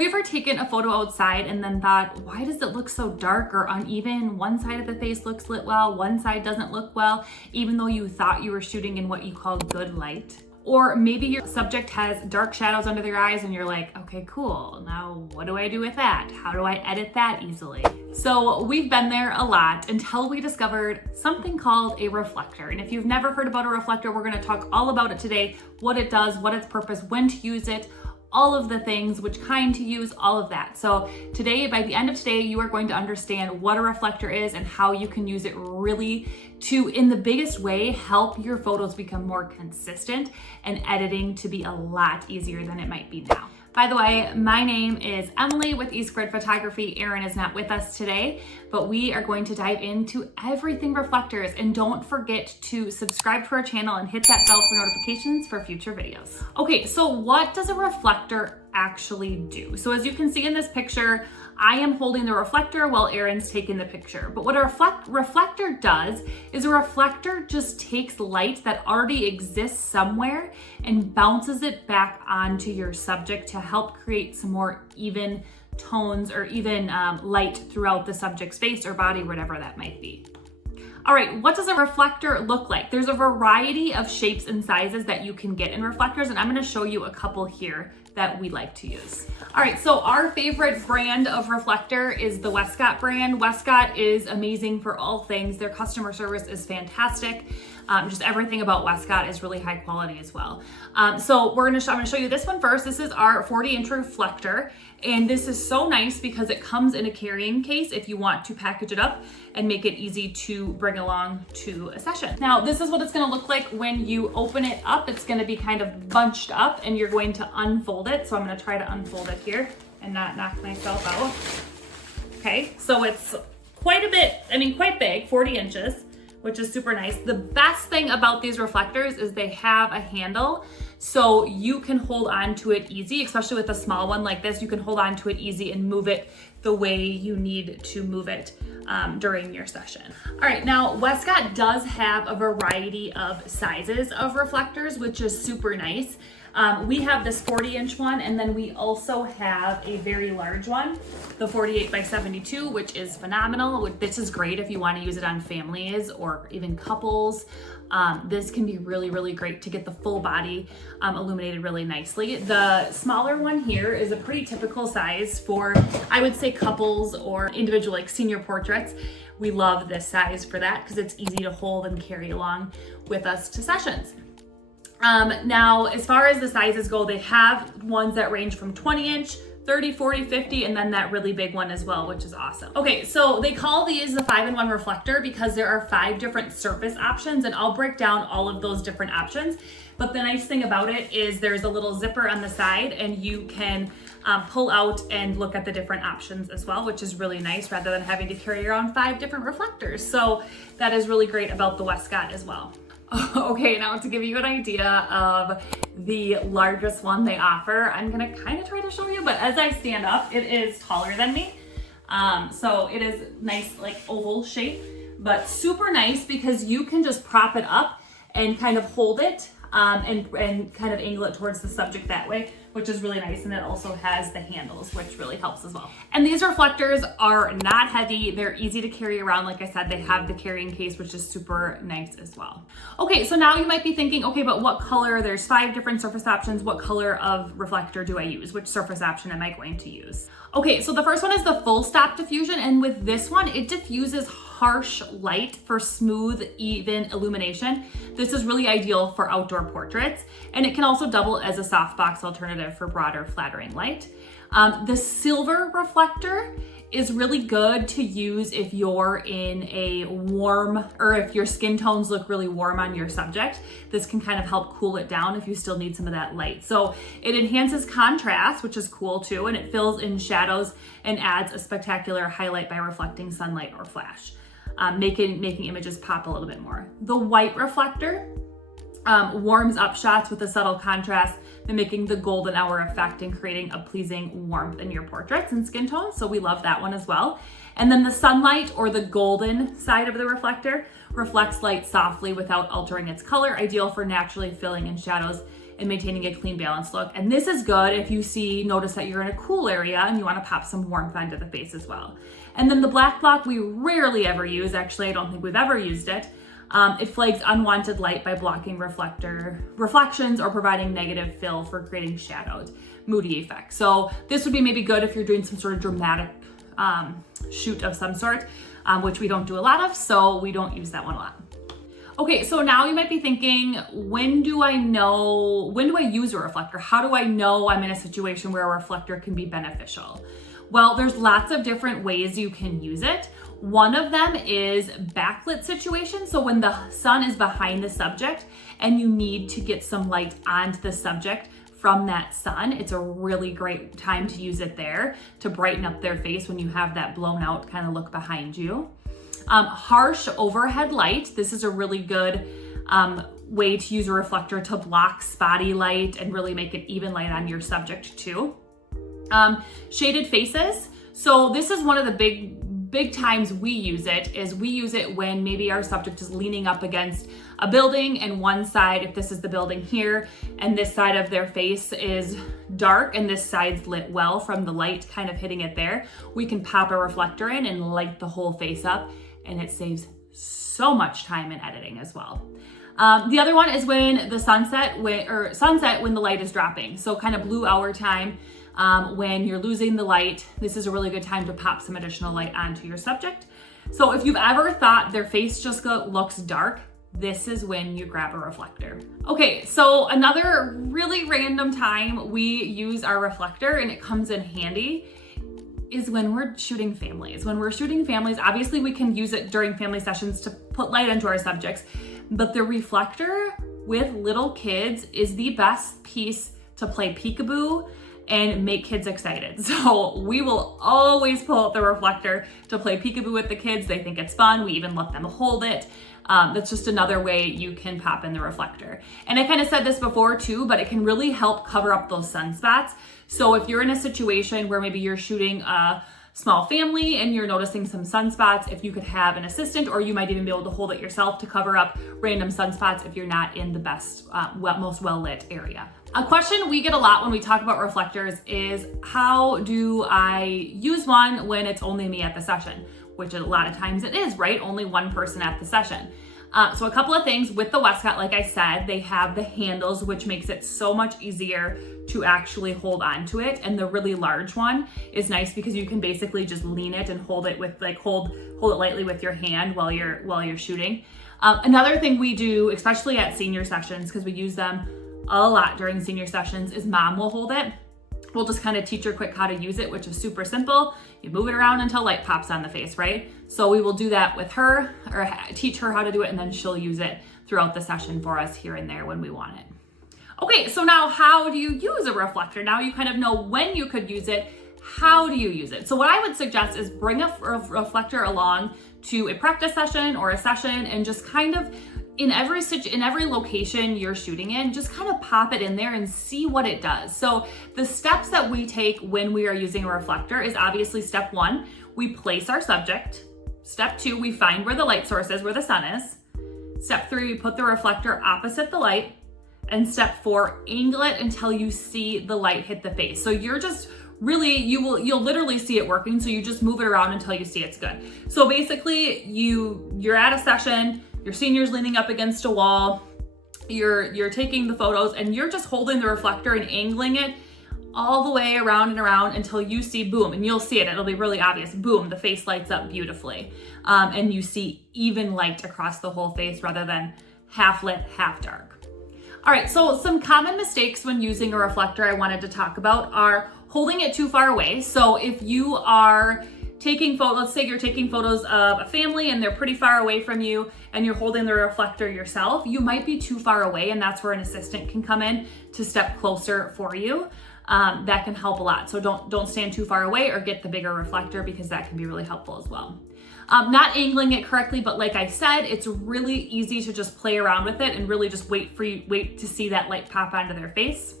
Have you ever taken a photo outside and then thought, why does it look so dark or uneven? One side of the face looks lit well, one side doesn't look well, even though you thought you were shooting in what you call good light. Or maybe your subject has dark shadows under their eyes and you're like, okay, cool. Now what do I do with that? How do I edit that easily? So we've been there a lot until we discovered something called a reflector. And if you've never heard about a reflector, we're gonna talk all about it today, what it does, what its purpose, when to use it, all of the things, which kind to use, all of that. So today, by the end of today, you are going to understand what a reflector is and how you can use it really to, in the biggest way, help your photos become more consistent and editing to be a lot easier than it might be now. By the way, my name is Emily with E-Squared Photography. Erin is not with us today, but we are going to dive into everything reflectors. And don't forget to subscribe to our channel and hit that bell for notifications for future videos. Okay, so what does a reflector actually do? So as you can see in this picture, I am holding the reflector while Erin's taking the picture. But what a reflector does is a reflector just takes light that already exists somewhere and bounces it back onto your subject to help create some more even tones or even light throughout the subject's face or body, whatever that might be. All right, what does a reflector look like? There's a variety of shapes and sizes that you can get in reflectors, and I'm gonna show you a couple here that we like to use. All right, so our favorite brand of reflector is the Westcott brand. Westcott is amazing for all things. Their customer service is fantastic. Just everything about Westcott is really high quality as well. So I'm gonna show you this one first. This is our 40-inch reflector. And this is so nice because it comes in a carrying case if you want to package it up and make it easy to bring along to a session. Now, this is what it's gonna look like when you open it up. It's gonna be kind of bunched up and you're going to unfold it. So I'm gonna try to unfold it here and not knock myself out. Okay, so it's quite a bit, quite big, 40 inches, which is super nice. The best thing about these reflectors is they have a handle, so you can hold on to it easy, especially with a small one like this. You can hold on to it easy and move it the way you need to move it during your session. All right, now Westcott does have a variety of sizes of reflectors, which is super nice. We have this 40-inch one, and then we also have a very large one, the 48 by 72, which is phenomenal. This is great if you want to use it on families or even couples. This can be really, really great to get the full body illuminated really nicely. The smaller one here is a pretty typical size for, I would say, couples or individual, like senior portraits. We love this size for that because it's easy to hold and carry along with us to sessions. Now, as far as the sizes go, they have ones that range from 20-inch, 30, 40, 50, and then that really big one as well, which is awesome. Okay, so they call these the 5-in-1 reflector because there are 5 different surface options, and I'll break down all of those different options. But the nice thing about it is there's a little zipper on the side, and you can pull out and look at the different options as well, which is really nice rather than having to carry around 5 different reflectors. So that is really great about the Westcott as well. Okay, now to give you an idea of the largest one they offer, I'm gonna kind of try to show you, but as I stand up, it is taller than me. So it is nice, like oval shape, but super nice because you can just prop it up and kind of hold it and kind of angle it towards the subject that way, which is really nice. And it also has the handles, which really helps as well. And these reflectors are not heavy. They're easy to carry around. Like I said, they have the carrying case, which is super nice as well. Okay, so now you might be thinking, okay, but what color? There's 5 different surface options. What color of reflector do I use? Which surface option am I going to use? Okay, so the first one is the full stop diffusion. And with this one, it diffuses harsh light for smooth, even illumination. This is really ideal for outdoor portraits, and it can also double as a softbox alternative for broader, flattering light. The silver reflector is really good to use if you're in a warm, or if your skin tones look really warm on your subject. This can kind of help cool it down if you still need some of that light. So it enhances contrast, which is cool too, and it fills in shadows and adds a spectacular highlight by reflecting sunlight or flash, making images pop a little bit more. The white reflector warms up shots with a subtle contrast, mimicking the golden hour effect and creating a pleasing warmth in your portraits and skin tones. So we love that one as well. And then the sunlight, or the golden side of the reflector, reflects light softly without altering its color, ideal for naturally filling in shadows and maintaining a clean, balanced look. And this is good if you notice that you're in a cool area and you want to pop some warmth onto the face as well. And then the black block we rarely ever use. Actually, I don't think we've ever used it. It flags unwanted light by blocking reflections or providing negative fill for creating shadowed, moody effects. So this would be maybe good if you're doing some sort of dramatic shoot of some sort, which we don't do a lot of, so we don't use that one a lot. Okay, so now you might be thinking, when do I use a reflector? How do I know I'm in a situation where a reflector can be beneficial? Well, there's lots of different ways you can use it. One of them is backlit situation. So when the sun is behind the subject and you need to get some light onto the subject from that sun, it's a really great time to use it there to brighten up their face when you have that blown out kind of look behind you. Harsh overhead light. This is a really good way to use a reflector to block spotty light and really make it even light on your subject too. Shaded faces. So this is one of the big times we use it, is we use it when maybe our subject is leaning up against a building and one side, if this is the building here, and this side of their face is dark and this side's lit well from the light kind of hitting it there, we can pop a reflector in and light the whole face up, and it saves so much time in editing as well. The other one is when the sunset when the light is dropping. So kind of blue hour time, when you're losing the light, this is a really good time to pop some additional light onto your subject. So if you've ever thought their face just looks dark, this is when you grab a reflector. Okay, so another really random time we use our reflector, and it comes in handy, is when we're shooting families. When we're shooting families, obviously we can use it during family sessions to put light onto our subjects, but the reflector with little kids is the best piece to play peekaboo and make kids excited. So we will always pull out the reflector to play peekaboo with the kids. They think it's fun. We even let them hold it. That's just another way you can pop in the reflector. And I kind of said this before too, but it can really help cover up those sunspots. So if you're in a situation where maybe you're shooting a small family and you're noticing some sunspots, if you could have an assistant, or you might even be able to hold it yourself to cover up random sunspots if you're not in the best, most well-lit area. A question we get a lot when we talk about reflectors is, how do I use one when it's only me at the session? Which a lot of times it is, right? Only one person at the session. So a couple of things with the Westcott, like I said, they have the handles, which makes it so much easier to actually hold on to it. And the really large one is nice because you can basically just lean it and hold it with hold it lightly with your hand while you're shooting. Another thing we do, especially at senior sessions, because we use them a lot during senior sessions, is mom will hold it. We'll just kind of teach her quick how to use it, which is super simple. You move it around until light pops on the face, right? So we will do that with her, or teach her how to do it, and then she'll use it throughout the session for us here and there when we want it. Okay, so now how do you use a reflector? Now you kind of know when you could use it. How do you use it? So what I would suggest is bring a reflector along to a practice session or a session, and just kind of in every location you're shooting in, just kind of pop it in there and see what it does. So the steps that we take when we are using a reflector is obviously step 1, we place our subject. Step 2, we find where the light source is, where the sun is. Step 3, we put the reflector opposite the light. And step 4, angle it until you see the light hit the face. So you're just really, you'll literally see it working. So you just move it around until you see it's good. So basically you're at a session, your senior's leaning up against a wall, you're taking the photos, and you're just holding the reflector and angling it all the way around and around until you see boom, and you'll see it, it'll be really obvious, boom, the face lights up beautifully. And you see even light across the whole face rather than half lit, half dark. All right, so some common mistakes when using a reflector I wanted to talk about are holding it too far away. So if you are taking photos, let's say you're taking photos of a family and they're pretty far away from you and you're holding the reflector yourself, you might be too far away, and that's where an assistant can come in to step closer for you. That can help a lot. So don't stand too far away, or get the bigger reflector, because that can be really helpful as well. Not angling it correctly, but like I said, it's really easy to just play around with it and really just wait to see that light pop onto their face.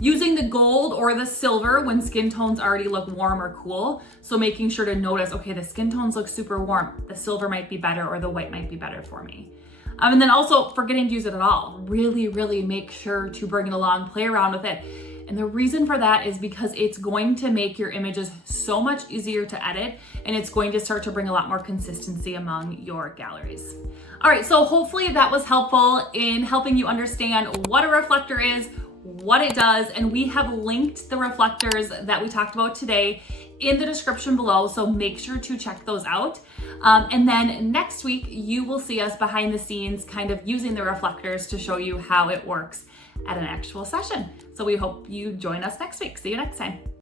Using the gold or the silver when skin tones already look warm or cool. So making sure to notice, okay, the skin tones look super warm. The silver might be better, or the white might be better for me. And then also forgetting to use it at all. Really make sure to bring it along, play around with it. And the reason for that is because it's going to make your images so much easier to edit, and it's going to start to bring a lot more consistency among your galleries. All right, so hopefully that was helpful in helping you understand what a reflector is, what it does, and we have linked the reflectors that we talked about today in the description below, so make sure to check those out. And then next week, you will see us behind the scenes kind of using the reflectors to show you how it works at an actual session. So we hope you join us next week. See you next time.